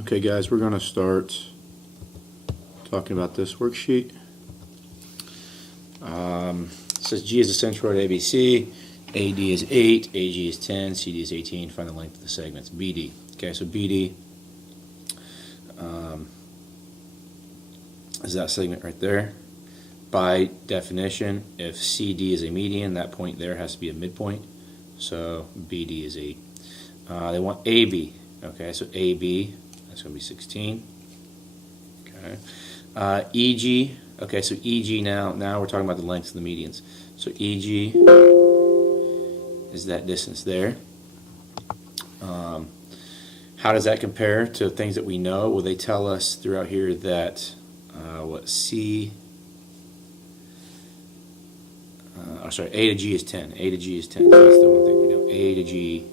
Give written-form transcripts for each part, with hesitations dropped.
Okay guys, we're going to start talking about this worksheet. It says G is a centroid ABC, AD is 8, AG is 10, CD is 18, find the length of the segments, BD. Okay, so BD is that segment right there. By definition, if CD is a median, that point there has to be a midpoint, so BD is 8. They want AB, okay, so AB, that's going to be 16. Okay. EG, okay, so EG now we're talking about the lengths of the medians. So EG is that distance there. How does that compare to things that we know? Well, they tell us throughout here that A to G is 10. A to G is 10. So that's the one thing we know. A to G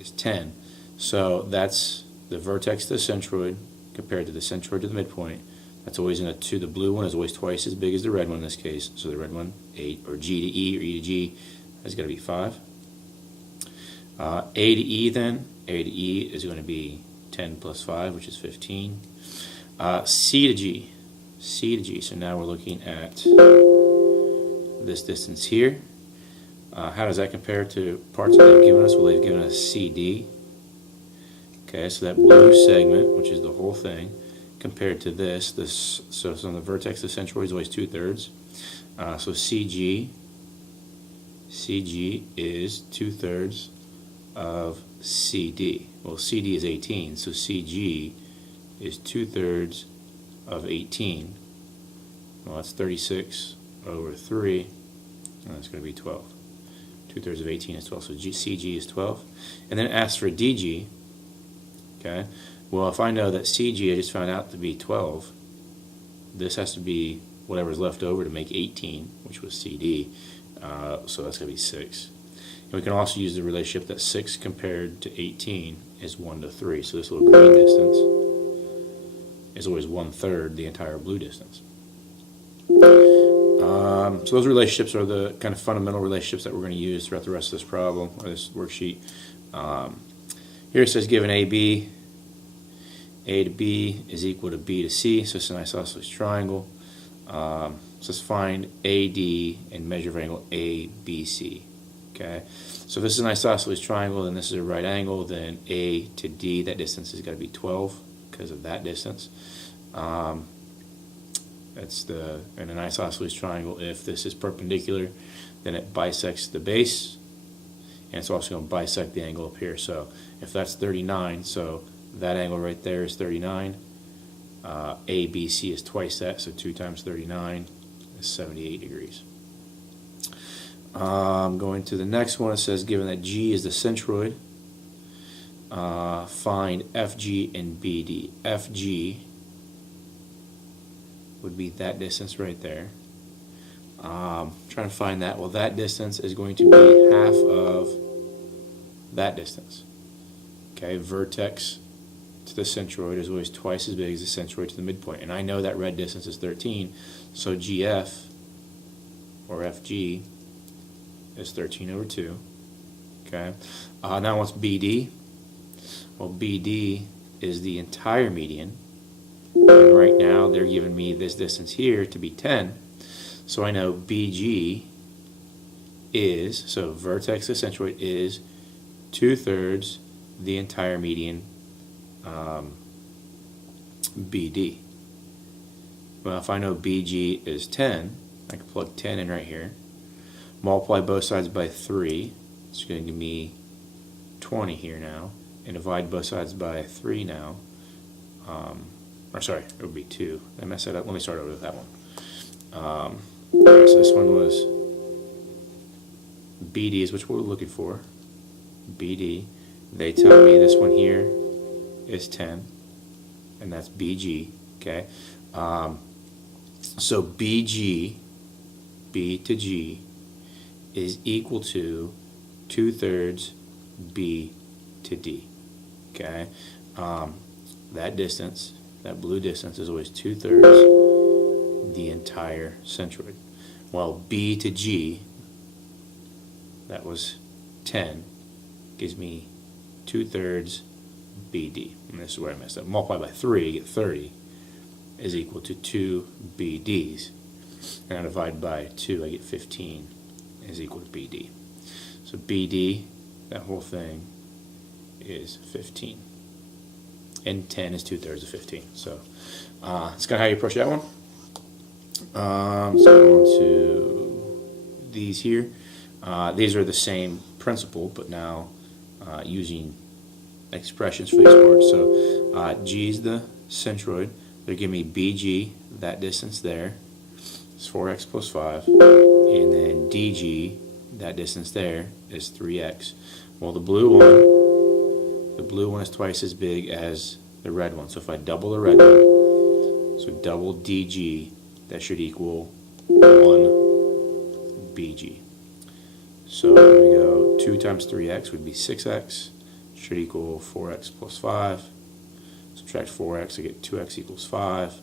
is 10. So that's the vertex to the centroid compared to the centroid to the midpoint. That's always in a 2. The blue one is always twice as big as the red one in this case. So the red one, 8, or G to E or E to G, has got to be 5. A to E then, A to E is going to be 10 plus 5, which is 15. C to G, C to G. So now we're looking at this distance here. How does that compare to parts that they've given us? Well, they've given us CD. Okay, so that blue segment, which is the whole thing, compared to this, so on the vertex, the centroid is always 2/3. So CG is 2/3 of CD. Well, CD is 18, so CG is 2/3 of 18. Well, that's 36 over 3, and that's going to be 12. 2/3 of 18 is 12, so CG is 12. And then it asks for DG. Okay, well, if I know that CG I just found out to be 12, this has to be whatever's left over to make 18, which was CD, so that's going to be 6. And we can also use the relationship that 6 compared to 18 is 1 to 3, so this little green distance is always 1/3 the entire blue distance. So those relationships are the kind of fundamental relationships that we're going to use throughout the rest of this problem, or this worksheet. Here it says given AB, A to B is equal to B to C, so it's an isosceles triangle. So let's find AD and measure of angle ABC. Okay, so if this is an isosceles triangle, then this is a right angle, then A to D, that distance has got to be 12 because of that distance. That's in an isosceles triangle, if this is perpendicular, then it bisects the base, and it's also going to bisect the angle up here. So if that's 39, so that angle right there is 39. ABC is twice that, so 2 times 39 is 78 degrees. Going to the next one, it says given that G is the centroid, find FG and BD. FG would be that distance right there. Trying to find that. Well, that distance is going to be half of that distance. Okay, vertex to the centroid is always twice as big as the centroid to the midpoint. And I know that red distance is 13, so GF, or FG, is 13 over 2. Okay, now what's BD? Well, BD is the entire median. And right now they're giving me this distance here to be 10. So I know BG is, so vertex to centroid is 2/3 the entire median BD. Well, if I know BG is 10, I can plug 10 in right here. Multiply both sides by 3. It's going to give me 20 here now. And divide both sides by 3 now. Or sorry, it would be 2. I messed that up. Let me start over with that one. Alright, so this one was BD is which we're looking for. BD. They tell me this one here is 10, and that's BG. Okay, so BG, B to G, is equal to 2/3 B to D. Okay, that distance, that blue distance, is always 2/3 the entire centroid. Well, B to G, that was 10, gives me 2/3 BD. And this is where I messed up. Multiply by 3, you get 30 is equal to 2 BDs. And I divide by 2, I get 15 is equal to BD. So BD, that whole thing, is 15. And 10 is 2/3 of 15. So that's kind of how you approach that one. So on to these here. These are the same principle, but now using expressions for these parts. So G is the centroid. They're giving me BG, that distance there, is 4x plus 5. And then DG, that distance there, is 3x. Well, the blue one is twice as big as the red one. So if I double the red one, so double DG, that should equal 1 BG. So here we go, 2 times 3x would be 6x, should equal 4x plus 5. Subtract 4x, I get 2x equals 5.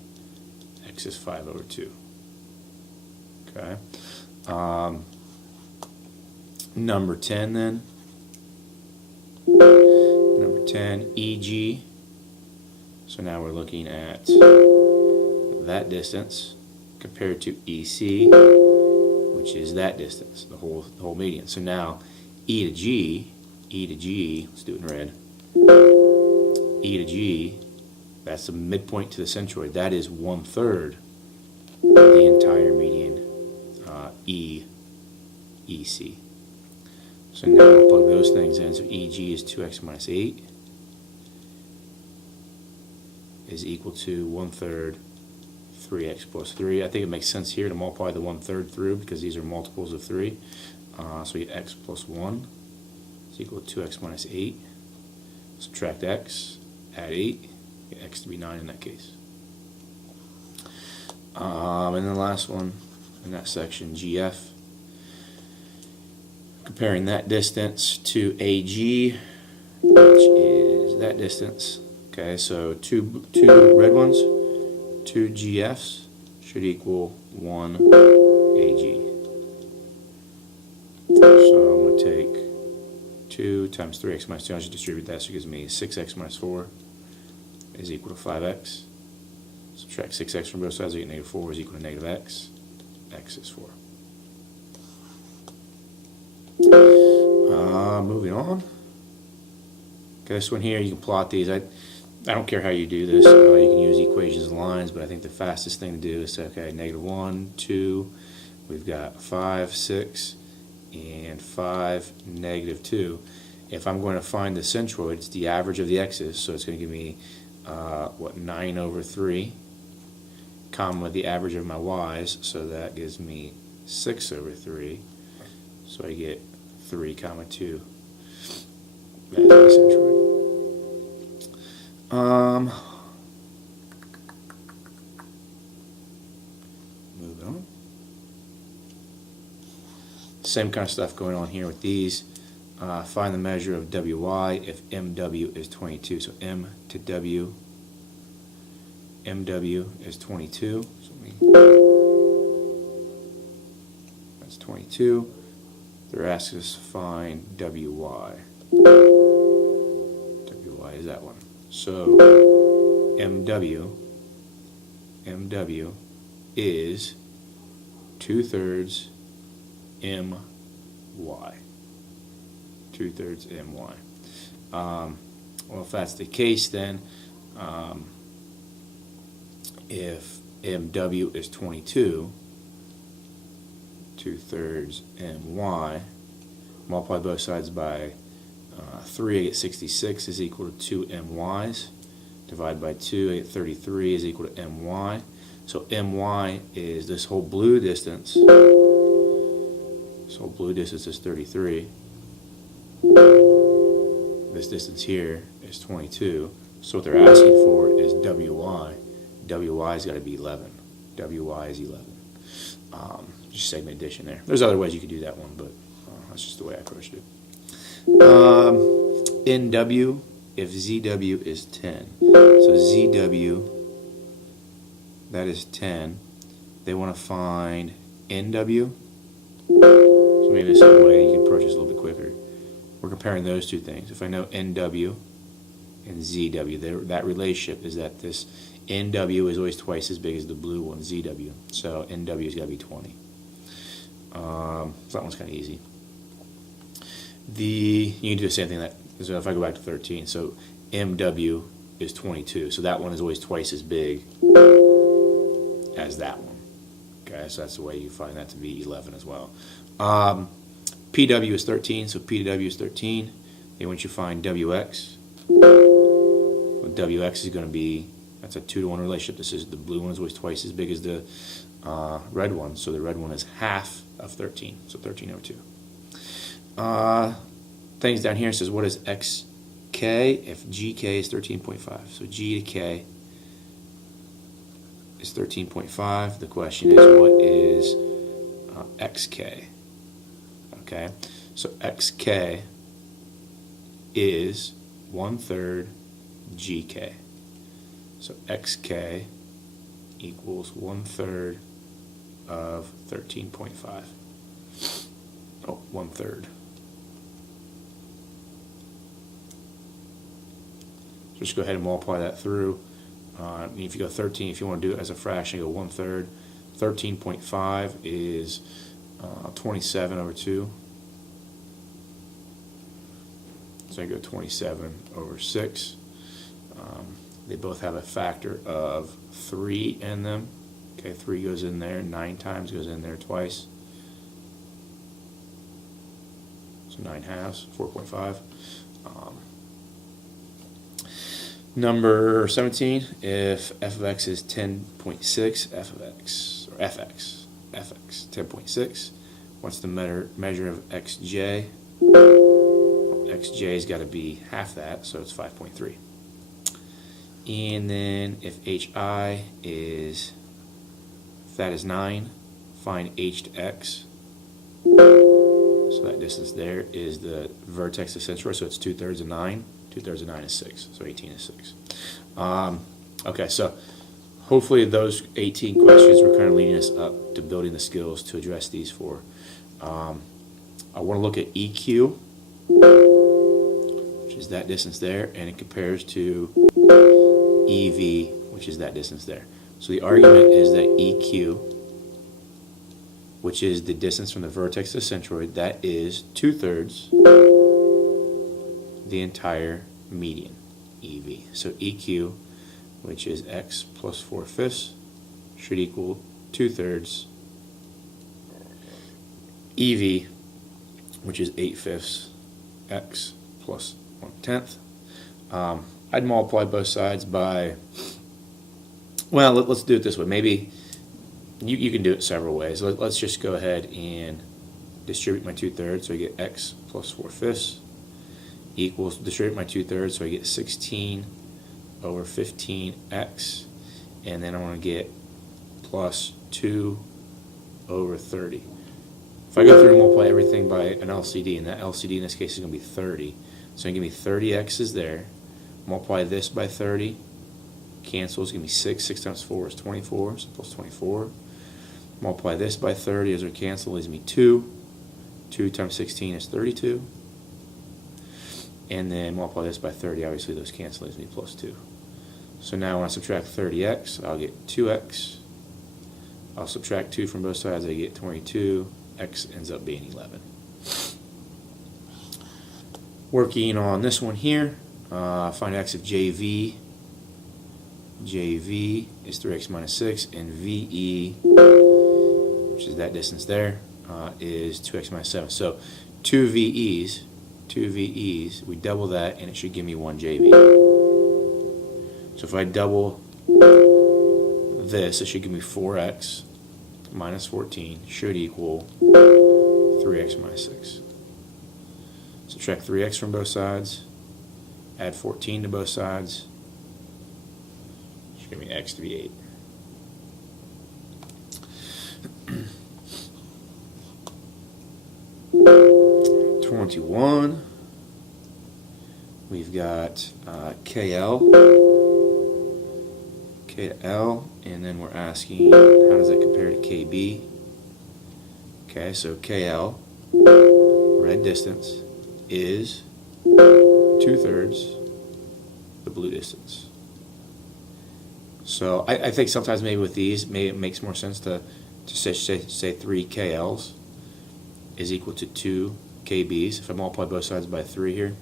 X is 5 over 2. Okay. Number 10 then. Number 10, EG. So now we're looking at that distance compared to EC, which is that distance, the whole median. So now E to G, let's do it in red. E to G, that's the midpoint to the centroid. That is 1/3 of the entire median, EC. So now I'll plug those things in. So EG is 2x minus 8 is equal to 1/3 3x plus 3. I think it makes sense here to multiply the 1/3 through because these are multiples of 3. So we get x plus 1 is equal to 2x minus 8. Subtract x, add 8, get x to be 9 in that case. And then the last one in that section, GF. Comparing that distance to AG, which is that distance. Okay, so two red ones, 2 GFs should equal 1 AG. So I'm going to take 2 times 3x minus 2, I should distribute that, so it gives me 6x minus 4 is equal to 5x. Subtract 6x from both sides, I get negative 4 is equal to negative x. X is 4. Moving on. Okay, this one here, you can plot these. I don't care how you do this. You can use equations and lines, but I think the fastest thing to do is say, okay, negative 1, 2, we've got 5, 6, and 5, negative 2. If I'm going to find the centroid, it's the average of the x's, so it's going to give me, 9 over 3, comma the average of my y's, so that gives me 6 over 3. So I get 3 comma 2. That's my centroid. Moving on. Same kind of stuff going on here with these. Find the measure of WY if MW is 22. So M to W. MW is 22. So that's 22. They're asking us to find WY. WY is that one. So MW is 2/3 MY. 2/3 MY. Well, if that's the case, then if MW is 22, 2/3 MY, multiply both sides by 3, I get 66 is equal to 2 MYs. Divide by 2, I get 33 is equal to MY. So MY is this whole blue distance. This whole blue distance is 33. This distance here is 22. So what they're asking for is WY. WY's got to be 11. WY is 11. Just segment addition there. There's other ways you could do that one, but that's just the way I approached it. NW, if ZW is 10. So ZW, that is 10. They want to find NW. So maybe this is a way you can approach this a little bit quicker. We're comparing those two things. If I know NW and ZW. That relationship is that this NW is always twice as big as the blue one, ZW. So NW's got to be 20. So that one's kind of easy. You can do the same thing. So if I go back to 13, so MW is 22. So that one is always twice as big as that one. Okay, so that's the way you find that to be 11 as well. PW is 13, so PW is 13. And once you find WX, well, WX is going to be, that's a 2-to-1 relationship. This is the blue one is always twice as big as the red one, so the red one is half of 13, so 13 over 2. Things down here says what is XK if GK is 13.5? So G to K is 13.5. The question is what is XK? Okay, so XK is 1/3 GK. So XK equals 1/3 of 13.5. Oh, 1/3. Just go ahead and multiply that through. If you go 13, if you want to do it as a fraction, go 1/3. 13.5 is 27 over 2. So I go 27 over 6. They both have a factor of 3 in them. Okay, 3 goes in there, 9 times goes in there twice. So 9 halves, 4.5. Number 17, if f of x is 10.6, f of x, or fx, 10.6, what's the measure of xj? Xj's got to be half that, so it's 5.3. And then if hi is, if that is 9, find h to x. So that distance there is the vertex of Centroid, so it's 2/3 of 9. 2/3 of 9 is 6, so 18 is 6. Okay, so hopefully those 18 questions were kind of leading us up to building the skills to address these four. I want to look at EQ, which is that distance there, and it compares to EV, which is that distance there. So the argument is that EQ, which is the distance from the vertex to the centroid, that is 2/3 the entire median, EV. So EQ, which is x plus 4/5, should equal 2/3 EV, which is 8/5 x plus 1/10. I'd multiply both sides by, well, let's do it this way. Maybe you can do it several ways. Let's just go ahead and distribute my 2/3, so I get x plus 4/5 equals, distribute my 2/3, so I get 16 over 15x, and then I want to get plus 2 over 30. If I go through and multiply everything by an LCD, and that LCD in this case is going to be 30, so give me 30x's there, multiply this by 30, cancels, give me 6, 6 times 4 is 24, so plus 24, multiply this by 30, as we cancel, leaves me 2, 2 times 16 is 32, and then multiply this by 30, obviously those cancel, leaves me plus 2. So now when I subtract 30x, I'll get 2x, I'll subtract 2 from both sides, I get 22, x ends up being 11. Working on this one here, find x of JV. JV is 3x minus 6, and VE, which is that distance there, is 2x minus 7. So 2 VEs, we double that, and it should give me 1 JV. So if I double this, it should give me 4x minus 14, should equal 3x minus 6. Subtract 3x from both sides, add 14 to both sides, should give me x to be 8. (21). We've got KL, and then we're asking how does that compare to KB. Okay, so KL, red distance, is 2/3 the blue distance. So I think sometimes maybe with these, maybe it makes more sense to say 3 KLs is equal to 2 KBs. If I multiply both sides by 3 here,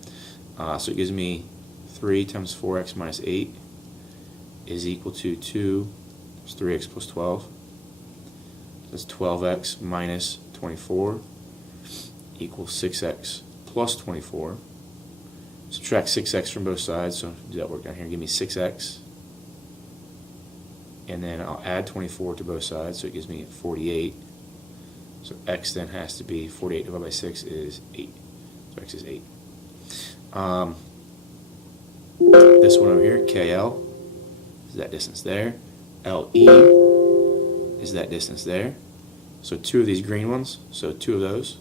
so it gives me 3 times 4x minus 8 is equal to 2 times 3x plus 12. That's 12x minus 24 equals 6x plus 24. Subtract 6x from both sides, so do that work down here. Give me 6x. And then I'll add 24 to both sides, so it gives me 48. So x then has to be 48 divided by 6 is 8. So x is 8. This one over here, KL, is that distance there. LE is that distance there. So 2 of these green ones, so 2 of those.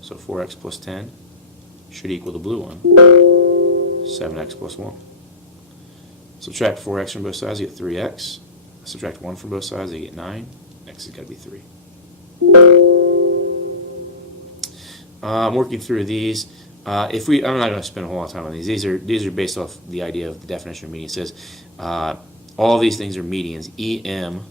So 4x plus 10 should equal the blue one, 7x plus 1. Subtract 4x from both sides, you get 3x. Subtract 1 from both sides, I get 9. X has got to be 3. I'm working through these. I'm not going to spend a whole lot of time on these. These are based off the idea of the definition of median. It says all these things are medians. EM,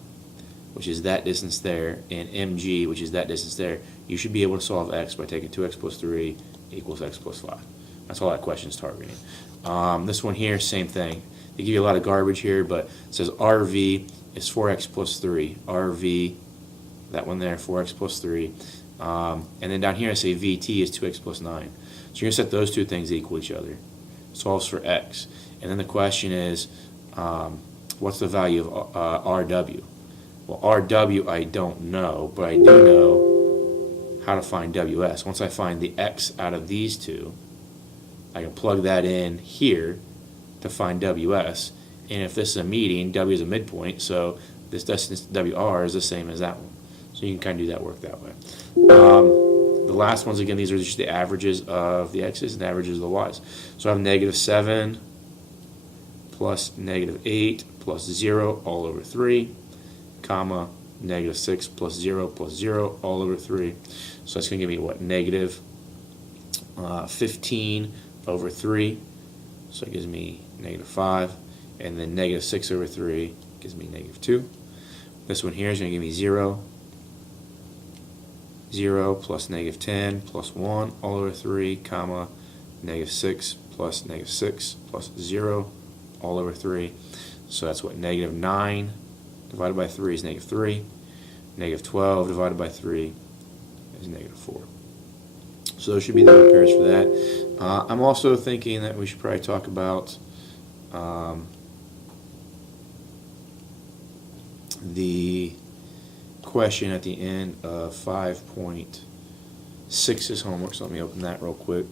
which is that distance there, and MG, which is that distance there. You should be able to solve x by taking 2x plus 3 equals x plus 5. That's all that question is targeting. This one here, same thing. They give you a lot of garbage here, but it says RV is 4x plus 3. RV, that one there, 4x plus 3. And then down here I say VT is 2x plus 9. So you're going to set those two things equal each other. Solves for x. And then the question is, what's the value of RW? Well, RW I don't know, but I do know how to find WS. Once I find the x out of these two, I can plug that in here to find WS. And if this is a median, W is a midpoint, so this distance WR is the same as that one. So you can kind of do that work that way. The last ones, again, these are just the averages of the x's and the averages of the y's. So I have -7 plus -8 plus 0 all over 3, comma, -6 plus 0 all over 3. So that's going to give me what? -15 over 3. So it gives me -5. And then -6 over 3 gives me -2. This one here is going to give me 0. 0 plus -10 plus 1 all over 3, comma, -6 plus -6 plus 0 all over 3. So that's what? -9 divided by 3 is -3. -12 divided by 3 is -4. So those should be the pairs for that. I'm also thinking that we should probably talk about the question at the end of 5.6's homework. So let me open that real quick.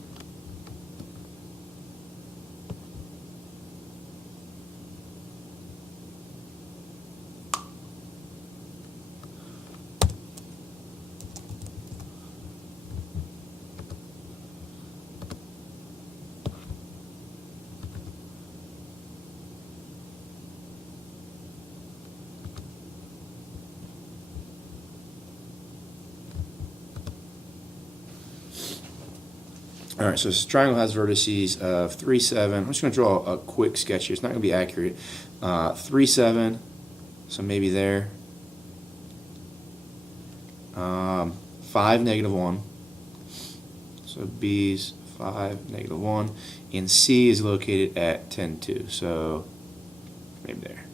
All right, so this triangle has vertices of 3, 7. I'm just going to draw a quick sketch here. It's not going to be accurate. 3, 7, so maybe there. 5, -1. So B's 5, -1. And C is located at 10, 2. So maybe there.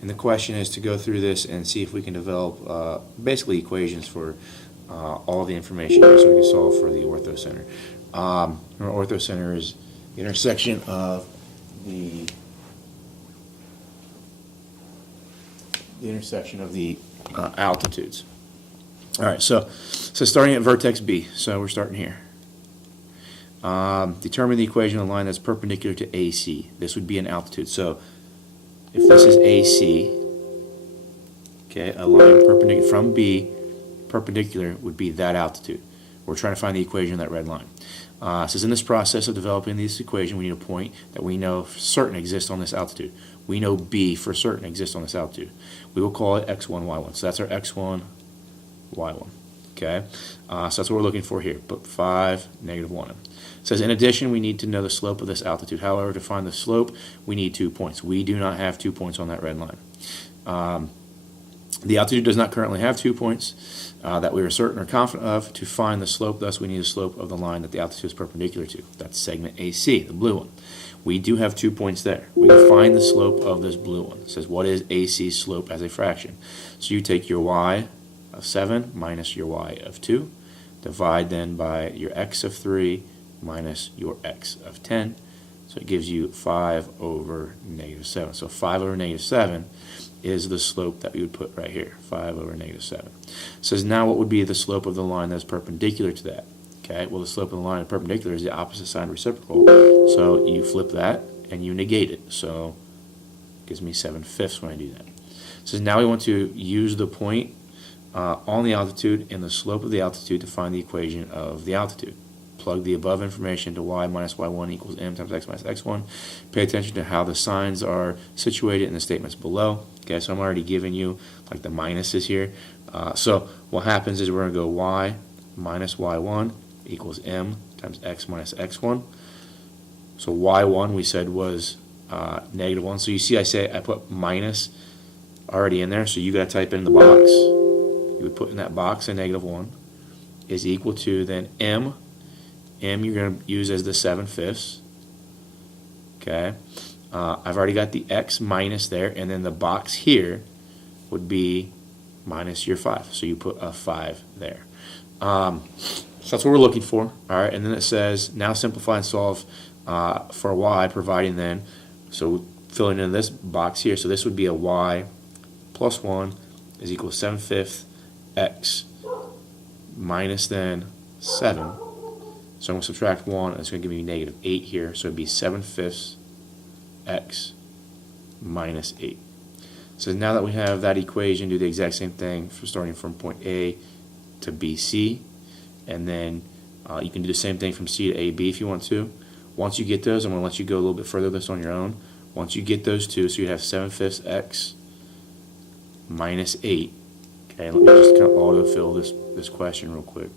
And the question is to go through this and see if we can develop basically equations for all the information here so we can solve for the orthocenter. Our orthocenter is the intersection of the altitudes. All right, so starting at vertex B, so we're starting here. Determine the equation of the line that's perpendicular to AC. This would be an altitude. So if this is AC, okay, a line perpendicular from B, perpendicular would be that altitude. We're trying to find the equation of that red line. It says in this process of developing this equation, we need a point that we know for certain exists on this altitude. We know B for certain exists on this altitude. We will call it x1, y1. So that's our x1, y1. Okay, so that's what we're looking for here. Put 5, -1. It says, in addition, we need to know the slope of this altitude. However, to find the slope, we need 2 points. We do not have 2 points on that red line. The altitude does not currently have 2 points that we are certain or confident of. To find the slope, thus, we need the slope of the line that the altitude is perpendicular to. That's segment AC, the blue one. We do have 2 points there. We can find the slope of this blue one. It says, what is AC's slope as a fraction? So you take your y of 7 minus your y of 2, divide then by your x of 3 minus your x of 10. So it gives you 5 over -7. So 5 over -7 is the slope that we would put right here, 5 over -7. It says, now what would be the slope of the line that's perpendicular to that? Okay, well, the slope of the line perpendicular is the opposite side reciprocal. So you flip that and you negate it. So it gives me 7/5 when I do that. It says, now we want to use the point on the altitude and the slope of the altitude to find the equation of the altitude. Plug the above information to y minus y1 equals m times x minus x1. Pay attention to how the signs are situated in the statements below. Okay, so I'm already giving you like the minuses here. So what happens is we're going to go y minus y1 equals m times x minus x1. So y1 we said was -1. So you see I put minus already in there. So you got to type in the box. You would put in that box a -1 is equal to then m. M you're going to use as the 7/5. Okay, I've already got the x minus there, and then the box here would be minus your 5. So you put a 5 there. So that's what we're looking for. All right, and then it says now simplify and solve for y, providing then, so filling in this box here. So this would be a y plus 1 is equal to 7/5 x minus then 7. So I'm going to subtract 1, and it's going to give me -8 here. So it'd be 7/5 x minus 8. So now that we have that equation, do the exact same thing for starting from point A to BC. And then you can do the same thing from C to AB if you want to. Once you get those, I'm going to let you go a little bit further this on your own. Once you get those two, so you have 7/5 x minus 8. Okay, let me just kind of autofill this question real quick.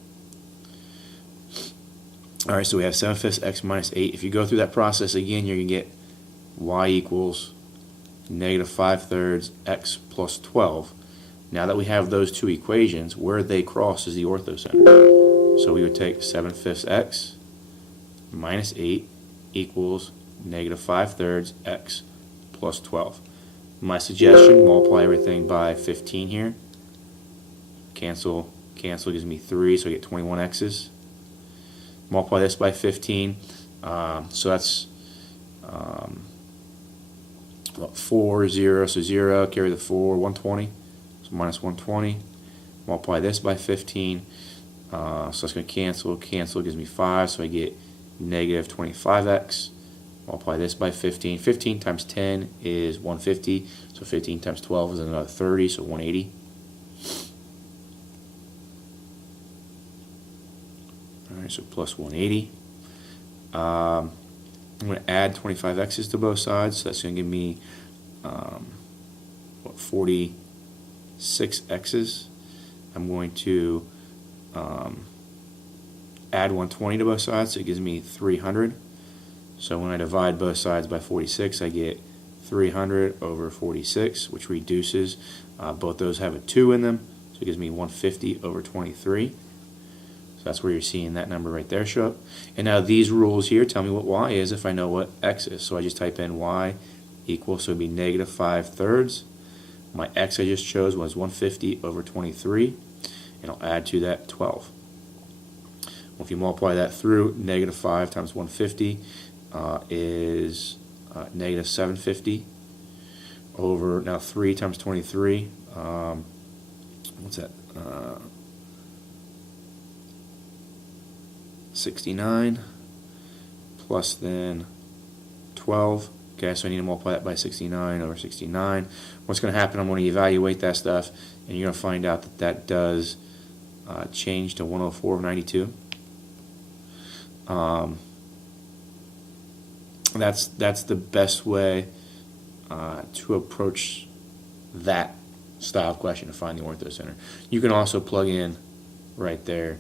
All right, so we have 7/5 x minus 8. If you go through that process again, you're going to get y equals -5/3 x plus 12. Now that we have those two equations, where they cross is the orthocenter. So we would take 7/5 x minus 8 equals -5/3 x plus 12. My suggestion, multiply everything by 15 here. Cancel gives me 3, so I get 21 x's. Multiply this by 15, so that's 4, 0, so 0, carry the 4, 120, so minus 120. Multiply this by 15, so that's going to cancel, gives me 5, so I get -25x. Multiply this by 15. 15 times 10 is 150, so 15 times 12 is another 30, so 180. Alright, so plus 180. I'm going to add 25x's to both sides, so that's going to give me 46 x's. I'm going to add 120 to both sides, so it gives me 300. So when I divide both sides by 46, I get 300 over 46, which reduces. Both those have a 2 in them, so it gives me 150 over 23. So that's where you're seeing that number right there show up. And now these rules here tell me what y is if I know what x is. So I just type in y equals, so it would be -5/3. My x I just chose was 150 over 23, and I'll add to that 12. Well, if you multiply that through, -5 times 150 is -750 over, now 3 times 23, what's that, 69 plus then 12. Okay, so I need to multiply that by 69 over 69. What's going to happen, I'm going to evaluate that stuff, and you're going to find out that that does change to 104 of 92. That's the best way to approach that style of question to find the orthocenter. You can also plug in right there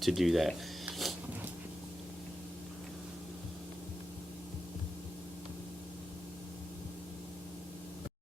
to do that.